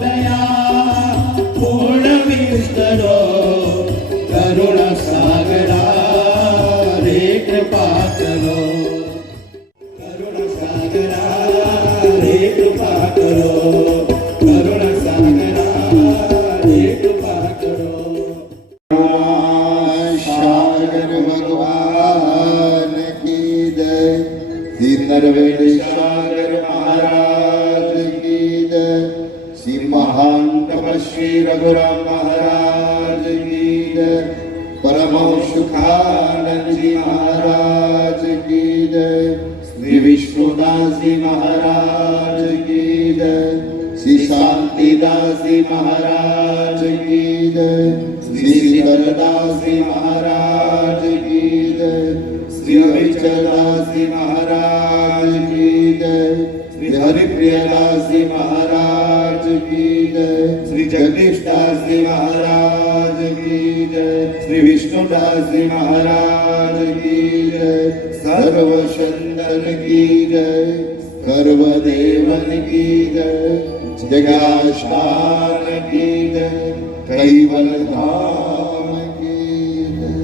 દયા પૂર્ણ વિસ્તરો કરુણ સાગરા રે કૃપા કરો કરુણ સાગરા રે કૃપા કરો કરુણ સાગરા રે કૃપા કરો सागर भगवान की जय श्री नरवेद सागर महाराज की जय श्री महान तपस्वी रघुराम महाराज की जय परम सुखानंद जी महाराज की जय श्री विष्णुदास जी महाराज की जय श्री शांतिदास जी महाराज की जय श्री श्रीधरदास जी महाराज की जय श्री अविचलदास जी महाराज की जय श्री हरिप्रियदास जी महाराज की जय श्री जगदीशदास जी महाराज की जय श्री विष्णुदास जी महाराज की जय सर्व सुंदर की जय सर्वदेवन की जय जगास्थान की जय कैवल धाम की जय।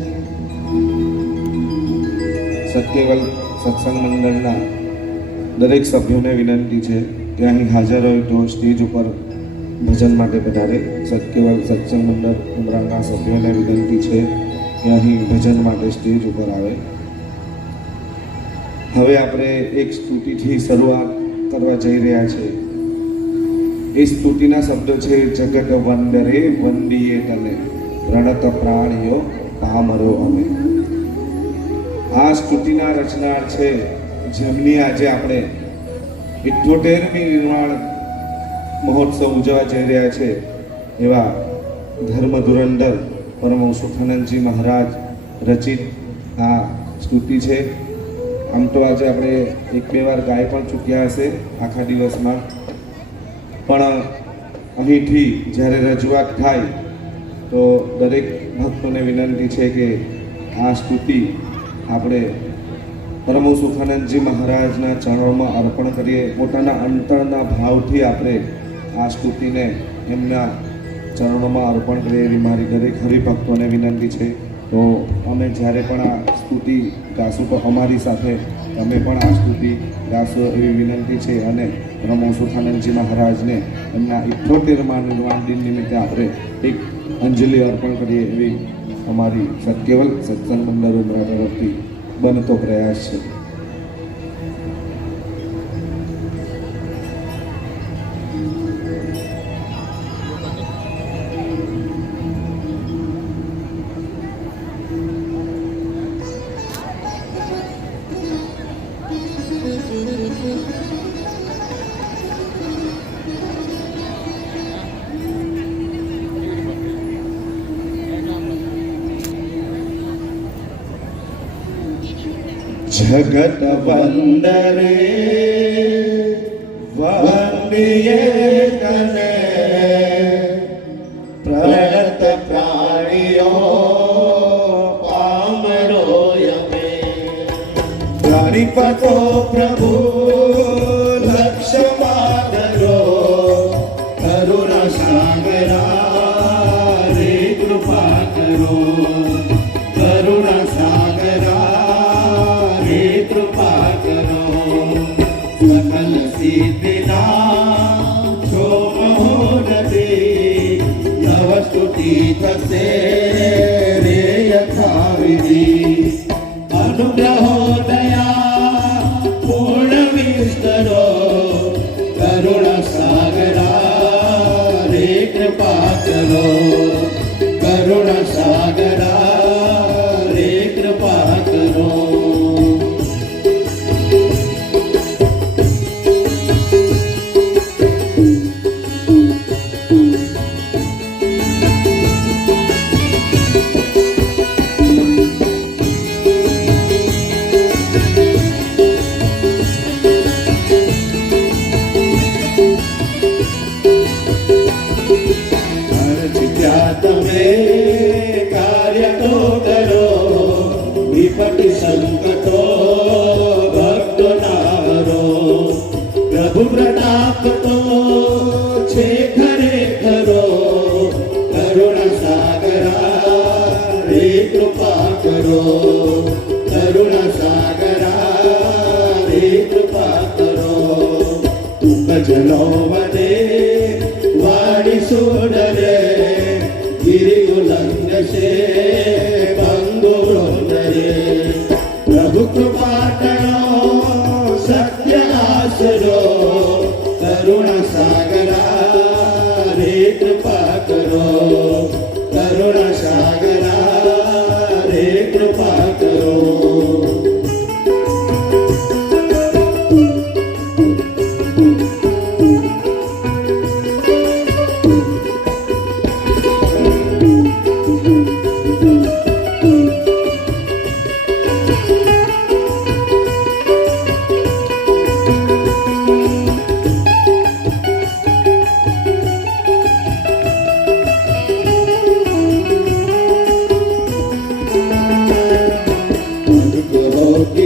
સત્યવલ સત્સંગ મંડળના દરેક સભ્યોને વિનંતી છે કે અહીં હાજર હોય તો સ્ટેજ ઉપર ભજન માટે પધારે. સત્યવલ સત્સંગ મંડળ ઉમરાના સભ્યોને વિનંતી છે કે અહીં ભજન માટે સ્ટેજ ઉપર આવે. હવે આપણે એક સ્તુતિથી શરૂઆત કરવા જઈ રહ્યા છીએ. એ સ્તુતિના શબ્દો છે જગત વંદરે વંદીએ તને રણત પ્રાણીઓ પામરો અમે. આ સ્તુતિના રચનાર છે જેમની આજે આપણે 78મી નિર્વાણ મહોત્સવ ઉજવવા જઈ રહ્યા છે એવા ધર્મ ધુરંધર પરમ સુખાનંદજી મહારાજ રચિત આ સ્તુતિ છે. આમ તો આજે આપણે એક બે વાર ગાઈ પણ ચૂક્યા હશે આખા દિવસમાં, પણ અહીંથી જ્યારે રજૂઆત થાય તો દરેક ભક્તોને વિનંતી છે કે આ સ્તુતિ આપણે પરમ સુખાનંદજી મહારાજના ચરણોમાં અર્પણ કરીએ. પોતાના અંતરના ભાવથી આપણે આ સ્તુતિને એમના ચરણોમાં અર્પણ કરીએ એવી મારી દરેક હરિભક્તોને વિનંતી છે. તો અમે જ્યારે પણ આ સ્તુતિ ગાશું તો અમારી સાથે તમે પણ આ સ્તુતિ ગાશો એવી વિનંતી છે. અને પરમ સુખાનંદજી મહારાજને એમના 78મા નિર્વાણ દિન નિમિત્તે આપણે એક અંજલિ અર્પણ કરીએ એવી અમારી સત્યવલ સત્સંગ મંડળ ઉમરા તરફથી બનતો પ્રયાસ છે. જગત વંદરે વંદીએ તને પ્રણત પ્રાણીઓ પામરો અમે. પ્રાણીપતો પ્રભુ લક્ષ્યમાં ધરો કરુણ સાગરા રે કૃપા કરો કરુણ સાગરા રે કૃપા કરો. સકલ સિદ્ધિના છો મહોદય નવ સ્તુતિ થશે રે યથાવિધિ. અનુગ્રહો દયા પૂર્ણ વિસ્તરો કરુણ સાગરા રે કૃપા કરો કરુણ સાગરા રે કૃપા કરો.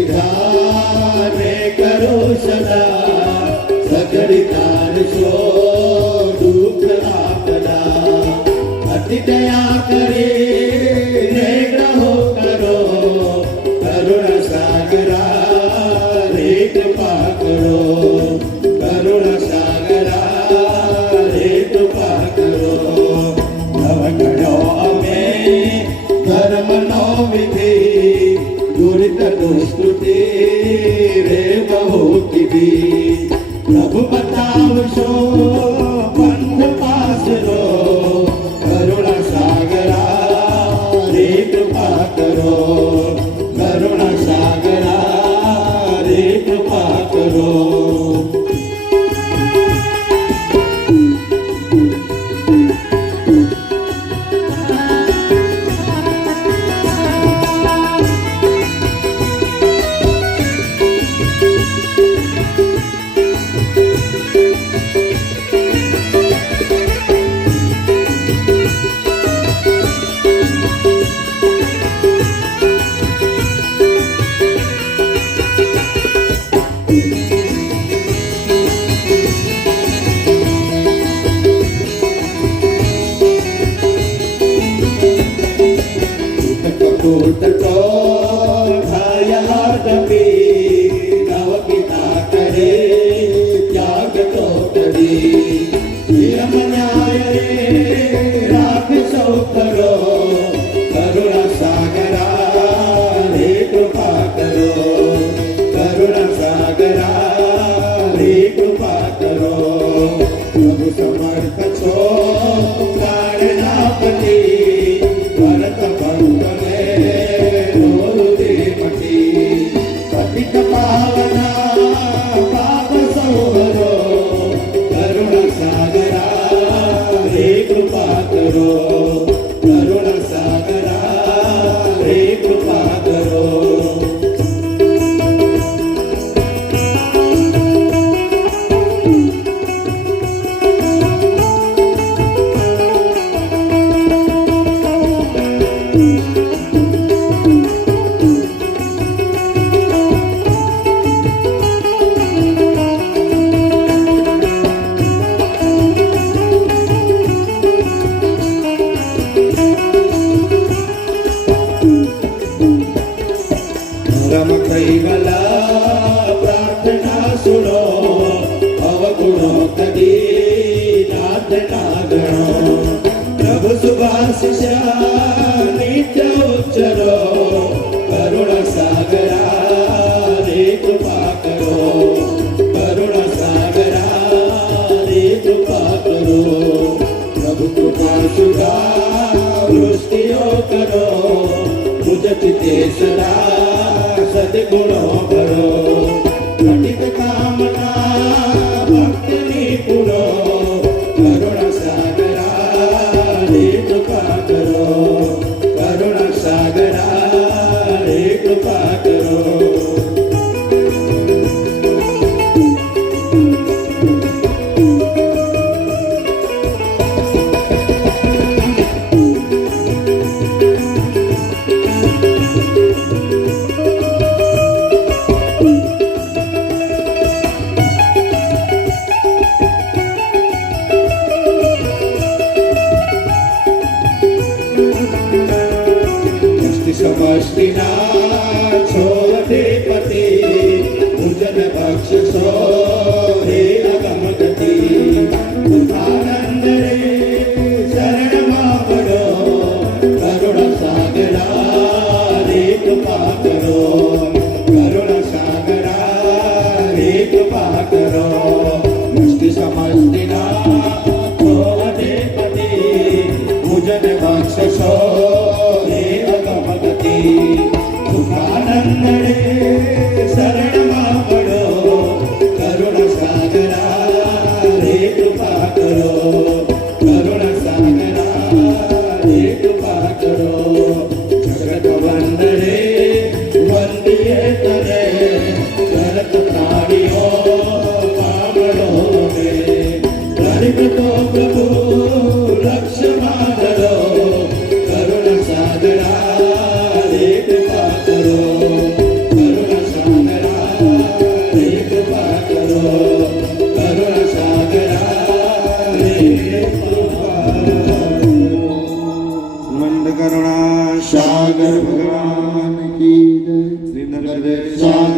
વિધાને કરો સદા સઘળી તારશો દુઃખ આપના અતિ દયા કરીને ગ્રહો કરો કરુણા સાગરા રે કૃપા કરો કરુણા સાગરા રે કૃપા કરો નવ કરો અમે ધર્મનો વિધિ દુરિત દુષ્કૃતિ રે બહુ કીધી પ્રભુ બતાવશો પંથ પાસરો કરુણા સાગરા રે કૃપા કરો કરુણા સાગરા રે કૃપા કરો તૂટતો છાયા ડબી નવ પિતા કરે ત્યાગ તો કરી નિયમ ન્યાય રે રાખશો કરો કરુણા સાગરા રે કૃપા કરો કરુણા સાગરા રે કૃપા કરો પ્રભુ સમર્થ છો કાળના પતિ ભરત ભક્તને પતિત પાવના પાપ સૌરો કરુણા સાગરા રે કૃપા કરો કરુણા સાગરા રે કૃપા કરો રમ કૈવલા પ્રાર્થના સુનો અવગુણો કદી નાથ ના ગણો પ્રભુ સુભાષિષા નિત્ય ઉચ્ચરો કરુણા સાગરા રે કૃપા કરો કરુણા સાગરા રે કૃપા કરો પ્રભુ કૃપા સુધા વૃષ્ટિઓ કરો મુજતી સદા સદગુણો ભરો ઘટિત કામના ભક્તની પૂરો કરુણા સાગરા રે કૃપા કરો કરુણા સાગરા રે કૃપા કરો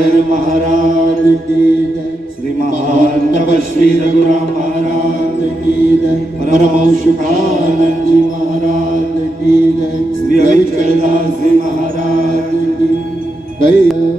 सागर महाराज की जय श्री महान तपस्वी रघुराम महाराज की जय परम सुखानंद जी महाराज की जय श्री अविचलदास जी महाराज की जय